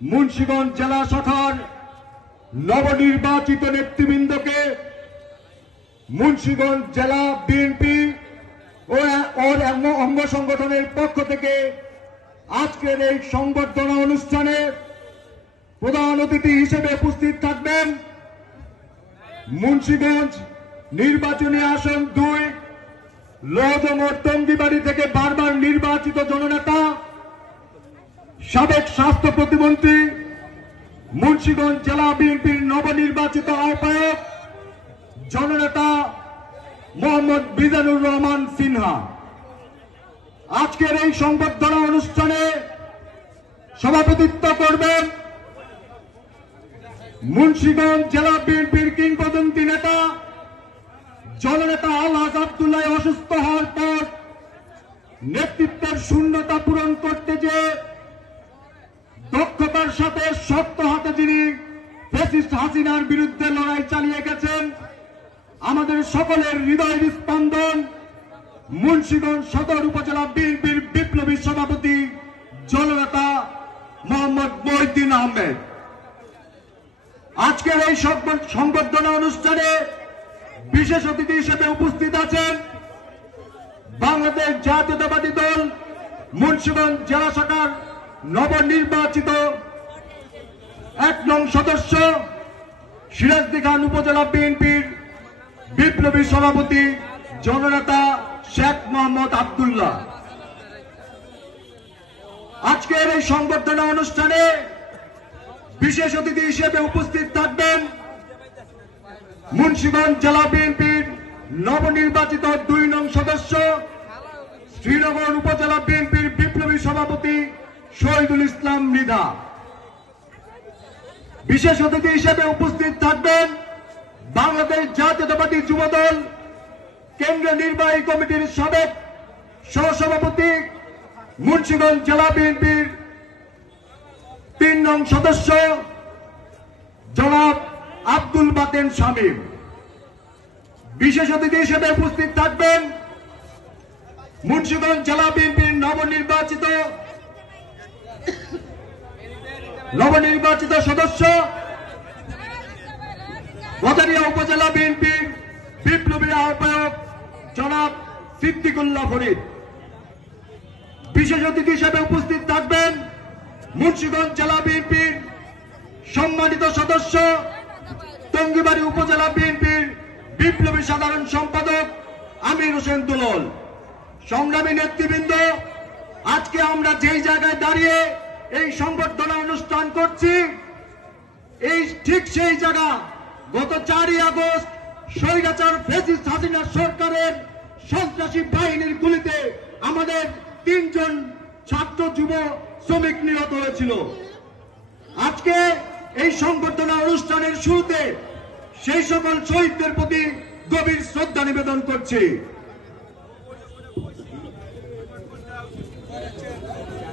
মুন্সিগঞ্জ জেলা শাখার নবনির্বাচিত নেতৃবৃন্দকে মুন্সিগঞ্জ জেলা বিএনপি ও অঙ্গ সংগঠনের পক্ষ থেকে আজকের এই সংবর্ধনা অনুষ্ঠানে প্রধান অতিথি হিসেবে উপস্থিত থাকবেন মুন্সিগঞ্জ নির্বাচনী আসন 2 লৌহজঙ্গর টঙ্গিবাড়ি থেকে বারবার নির্বাচিত জননেতা সাবেক স্বাস্থ্য প্রতিমন্ত্রী মুন্সিগঞ্জ জেলা বিএনপির নবনির্বাচিত আহ্বায়ক জননেতা মোহাম্মদ মিজানুর রহমান সিনহা। আজকের এই সংবর্ধনা অনুষ্ঠানে সভাপতিত্ব করবেন মুন্সিগঞ্জ জেলা বিএনপির কিংবদন্তি নেতা জননেতা আলহাজ আব্দুল্লাহ অসুস্থ হওয়ার পর নেতৃত্বের শূন্যতা পূরণ করতে যে দক্ষতার সাথে শক্ত হাতে যিনি ফ্যাসিস্ট হাসিনার বিরুদ্ধে লড়াই চালিয়ে গেছেন, আমাদের সকলের হৃদয়ের স্পন্দন মুন্সিগঞ্জ সদর উপজেলা বিএনপির বিপ্লবী সভাপতি জননেতা মোহাম্মদ মহিউদ্দিন আহমেদ। আজকের এই সংবর্ধনা অনুষ্ঠানে বিশেষ অতিথি হিসেবে উপস্থিত আছেন বাংলাদেশ জাতীয়তাবাদী দল মুন্সিগঞ্জ জেলা শাখার নবনির্বাচিত 1 নং সদস্য সিরাজদি খান উপজেলা বিএনপির বিপ্লবী সভাপতি জননেতা শেখ মোহাম্মদ আব্দুল্লাহ। আজকের এই সংবর্ধনা অনুষ্ঠানে বিশেষ অতিথি হিসেবে উপস্থিত থাকবেন মুন্সিগঞ্জ জেলা বিএনপির নবনির্বাচিত 2 নং সদস্য শ্রীনগর উপজেলা বিএনপির বিপ্লবী সভাপতি শহীদুল ইসলাম মৃধা। বিশেষ অতিথি হিসেবে উপস্থিত থাকবেন বাংলাদেশ জাতীয়তাবাদী যুবদল কেন্দ্রীয় নির্বাহী কমিটির সাবেক সহসভাপতি মুন্সিগঞ্জ জেলা বিএনপির 3 নং সদস্য জনাব আব্দুল বাতেন শামীম। বিশেষ অতিথি হিসেবে উপস্থিত থাকবেন মুন্সিগঞ্জ জেলা বিএনপির নবনির্বাচিত সদস্য গজারিয়া উপজেলা বিএনপির বিপ্লবী আহ্বায়ক জনাব সিদ্দিকুল্লাহ ফরিদ। বিশেষ অতিথি হিসেবে উপস্থিত থাকবেন মুন্সিগঞ্জ জেলা বিএনপির সম্মানিত সদস্য টঙ্গিবাড়ি উপজেলা বিএনপির বিপ্লবী সাধারণ সম্পাদক আমির হোসেন দুলল। সংগ্রামী নেতৃবৃন্দ, আজকে আমরা যেই জায়গায় দাঁড়িয়ে এই সংবর্ধনা অনুষ্ঠান করছি, এই ঠিক সেই জায়গা গত 4ই আগস্ট স্বৈরাচার ফ্যাসিস্ট হাসিনা সরকারের সন্ত্রাসী বাহিনীর গুলিতে আমাদের 3 জন ছাত্র যুব শ্রমিক নিহত হয়েছিল। আজকে এই সংবর্ধনা অনুষ্ঠানের শুরুতে সেই সকল শহীদদের প্রতি গভীর শ্রদ্ধা নিবেদন করছি।